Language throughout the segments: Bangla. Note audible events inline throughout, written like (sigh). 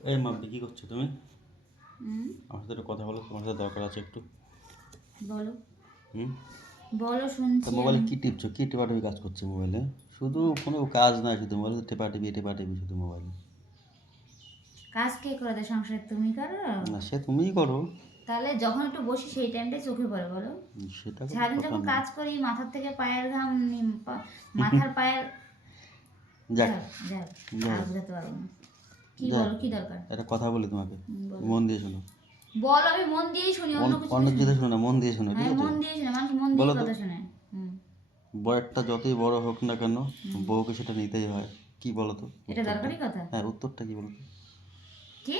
এই মাম্পি কি করছ তুমি? হুম? আমার সাথে কথা বলো তোমার সাথে দরকার আছে একটু। বলো। হুম? বলো শুনছি মোবাইলে। কি টিপছো? কি টেপাটেপি কাজ করছে মোবাইলে? শুধু কোনো কাজ নাই শুধু মোবাইলে টেপাটেপি টেপাটেপি শুধু মোবাইলে। কাজ কে করে দেয় সংসারে? তুমি করো? না সে তুমিই করো। তাহলে যখন একটু বসি সেই টাইমটাই চোখে পড়ে বলো। সেটা সারাদিন যখন কাজ করি মাথার থেকে পায়ের ঘাম মাথার (laughs) পায়ের যাক। যাক বোঝাতে পারব না। কি বলো কি দরকার? একটা কথা বলি তোমাকে। মন দিয়ে শোনো। বল আমি মন দিয়েই শুনি অন্য কিছু অন্য শুনি শোনো না মন দিয়ে শোনো ঠিক আছে? মন দিয়ে শুনে মানুষ মন দিয়ে। কথা শোনে। বয়সটা যতই বড় হোক না কেন বউকে সেটা নিতেই হয়। কি বলো তো? এটা দরকারি কথা? হ্যাঁ উত্তরটা কি বলো কি?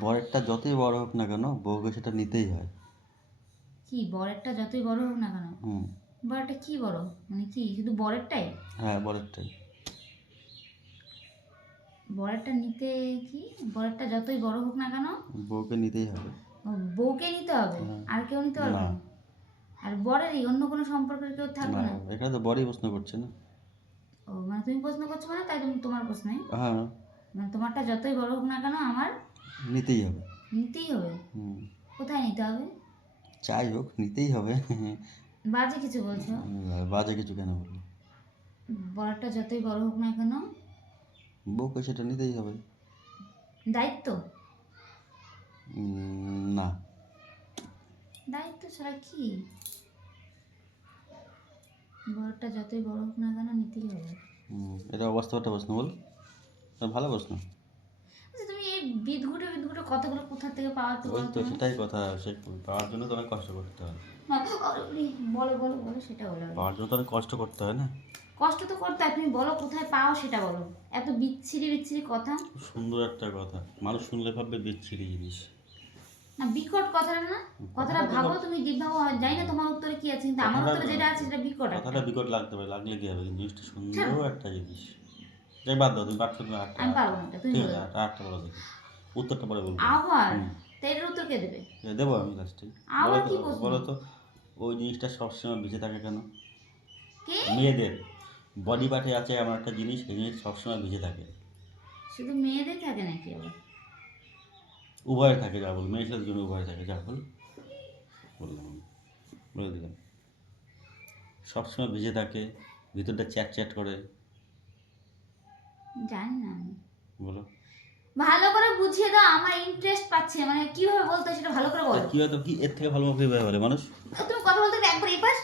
বয়সটা যতই বড় হোক না কেন বউকে সেটা নিতেই হয়। কি বরেরটা যতই বড় হোক না কেন? হুম। বরেরটা কি বড় মানে কি শুধু বরেরটাই? হ্যাঁ বরেরটাই। বরেরটা নিতে কি? বরেরটা যতই বড় হোক না কেন? বউকে নিতেই হবে। বউকে নিতে হবে? হ্যাঁ। আর কেউ নিতে পারবে। না। আর বরেরই অন্য কোনো সম্পর্কের কেউ থাকবে না এখানে তো বড়ই প্রশ্ন করছে না। ও মানে তুমি প্রশ্ন করছ মানে তাই তুমি তোমার প্রশ্নই হ্যাঁ। মানে তোমারটা যতই বড় হোক না কেন আমার নিতেই হবে। নিতেই হবে? হুম। কোথায় নিতে হবে? যাই হোক নিতেই হবে। বাজে কিছু বলছো? বাজে কিছু কেন বলল বড়টা যতই বড় হোক না কেন বউকে সেটা নিতেই হবে। দায়িত্ব? না। দায়িত্ব ছাড়া কি? বড়টা যতই বড় হোক না কেন নিতেই হবে। এটা অবাস্তব একটা প্রশ্ন বল। ভালো প্রশ্ন। আচ্ছা তুমি এই বিদঘুটে বিদঘুটে কতগুলো কোথা থেকে পাওয়া তো ওই তো? সেটাই কথা সে পাওয়ার জন্য তো অনেক কষ্ট করতে হয়। না, আরে, বলো বলো বলো সেটা বলো। পাওয়ার জন্য তো অনেক কষ্ট করতে হয় না? কষ্ট তো করতে তুমি বলো কোথায় পাও সেটা বলো। এত বিচ্ছিরি বিচ্ছিরি কথা। সুন্দর একটা কথা। মানুষ শুনলে ভাববে বিচ্ছিরি জিনিস। না বিকট কথাটা না। কথাটা ভাবো তুমি তুমি দিব্যাবো জানি না তোমার উত্তরে কি আছে কিন্তু আমার উত্তরে যেটা আছে সেটা বিকট। কথাটা বিকট লাগতে পারে লাগলে কি হবে? জিনিসটা সুন্দর একটা জিনিস। যাই বাদ দাও তুমি তুমি আটটা আমি পারব না তুমি বলো। আটটা বলো উত্তরটা পরে বলব। আবার হুম। তো এটার উত্তর কে দেবে? দেবো আমি লাস্টে আবার কি? বলো তো ওই জিনিসটা সবসময় বেঁচে থাকে কেন? কে? মেয়েদের। বডি পার্টে আছে এমন একটা জিনিস সেই জিনিস সবসময় ভিজে থাকে। শুধু মেয়েদের থাকে নাকি আবার? উভয় থাকে যা বল মেয়ে ছেলের জন্য উভয় থাকে যা বল। বললাম বলে দিলাম। সবসময় ভিজে থাকে ভিতরটা চ্যাট চ্যাট করে। জানি না আমি। বলো। ভালো করে বুঝিয়ে দাও আমার ইন্টারেস্ট পাচ্ছে মানে কীভাবে বলতে সেটা ভালো করে বলো। কি হয়তো কি এর থেকে ভালো মুখে বলে মানুষ তুমি কথা বলতে গেলে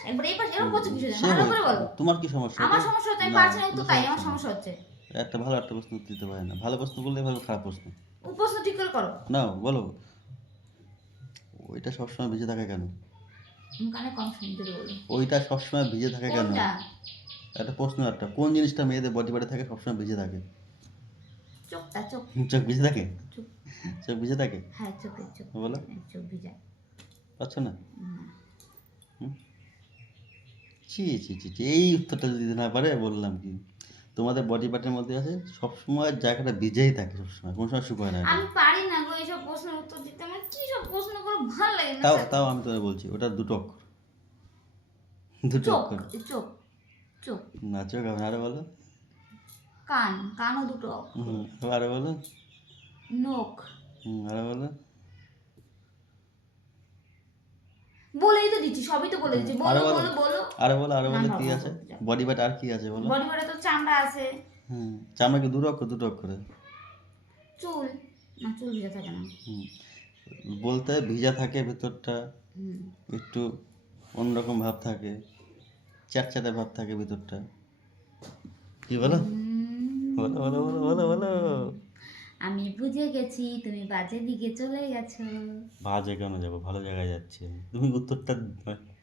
একবার এই পাশ একবার এই পাশ এরকম করছ কিছু ভালো করে বলো। তোমার কি সমস্যা? আমার সমস্যা আমি পারছি না তো তাই আমার সমস্যা হচ্ছে। একটা ভালো একটা প্রশ্ন দিতে পারে না। ভালো প্রশ্ন করলে এভাবে খারাপ প্রশ্ন। প্রশ্ন ঠিক করে করো। না বলো। ওইটা সবসময় ভিজে থাকে কেন? কানে কম শুনতে বলো। ওইটা সবসময় ভিজে থাকে কেন? একটা প্রশ্ন একটা। কোন জিনিসটা মেয়েদের বডি পার্টে থাকে সবসময় ভিজে থাকে? চোখটা চোখ। চোখ ভিজে থাকে? চোখ। ভিজে থাকে? হ্যাঁ চোখে চোখ। বলো। হ্যাঁ, চোখ ভিজা পাচ্ছ না? না। ছি ছি ছি ছি, এই উত্তরটা যদি দিতে না পারে বললাম কি তোমাদের বডি পার্টের মধ্যে আছে সবসময় জায়গাটা ভিজেই থাকে সবসময় কোনো সময় শুকায় না। আমি পারি না গো এইসব প্রশ্নের উত্তর দিতে আমার কি সব প্রশ্ন করে ভালো লাগে না তাও তাও আমি তোমায় বলছি ওটা দুটো অক্ষর। দুটো অক্ষর। চোখ চোখ। না চোখ না, আরও বলো। কান কানও দুটো হুম আরও বলো। নখ। হুম আরও বলো। বলেই তো দিচ্ছি সবই তো বলে দিচ্ছি। বলো বলো। বলো আরও বলো আরও বলো কি আছে? বডি পার্ট আর কি আছে বলো? বডি বডি তো চামড়া আছে। হুম চামড়া কি দুটো অক্ষরে চুল? না চুল ভিজা থাকে না। হুম বলতে ভিজা থাকে ভেতরটা একটু অন্যরকম ভাব থাকে চ্যাটচ্যাটে ভাব থাকে ভিতরটা। কি বলো? বলো বলো বলো বলো বলো। আমি বুঝে গেছি তুমি বাজে দিকে চলে গেছো। বাজে কেন যাব? ভালো জায়গায় যাচ্ছি। তুমি উত্তরটা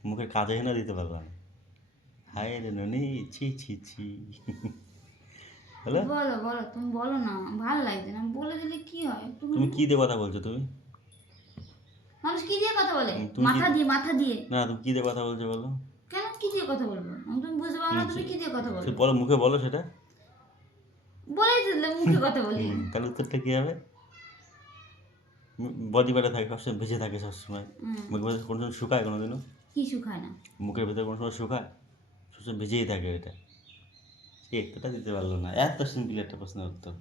মুখের কাজে না দিতে পারবে না। হায় রে ননি ছি ছি ছি। বলো। বলো তুমি বলো না ভালো লাগছে না। বলে দিলে কি হয়? তুমি কি দিয়ে কথা বলছো তুমি? মানুষ কি দিয়ে কথা বলে? মাথা দিয়ে মাথা দিয়ে। না তুমি কি দিয়ে কথা বলছো বলো? কেন কি দিয়ে কথা বলব? তুমি বুঝতে পারো না তুমি কি দিয়ে কথা বলো? সে বলো মুখে বলো সেটা। বলেই তো দিলে মুখে কথা বলি। তাহলে উত্তরটা কী হবে? বডি পার্টে থাকে সবসময় ভিজে থাকে সবসময়। মুখের ভেতরে কোনো সময় শুকায় কোনো দিনও কি শুকায় না? মুখের ভেতরে কোনো সময় শুকায়? সবসময় ভিজেই থাকে এটা। এই দিতে পারল না। এত সিম্পল একটা প্রশ্নের উত্তর।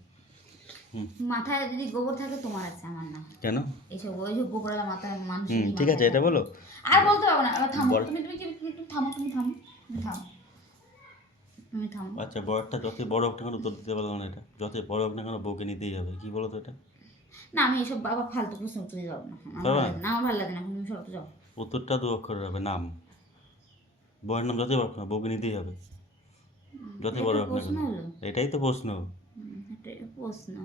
মাথায় যদি গোবর থাকে তোমার আছে আমার না। কেন? এইসব ওই ওইসব গোবরওয়ালা মাথায় মানুষ ঠিক আছে এটা বলো। আর বলতে পারব না। থামো। তুমি তুমি তুমি- তুমি তুমি থামো তুমি থামো। তুমি থামো। তুমি থামো। আচ্ছা বড়টা যতই বড় হোক না কেন উত্তর দিতে পারলাম না এটা। যতই বড় হোক না কেন বউকে নিতেই হবে কি বলো তো এটা? না আমি এসব বাবা ফালতু প্রশ্ন উত্তর দিয়ে যাব না। না, আমার ভালো লাগে না তুমি সব যাও। উত্তরটা দু অক্ষরের হবে নাম। বয়ের নাম যতই বড় না বউকে নিতেই হবে। যতই বড় হোক না এটাই তো প্রশ্ন। প্রশ্ন।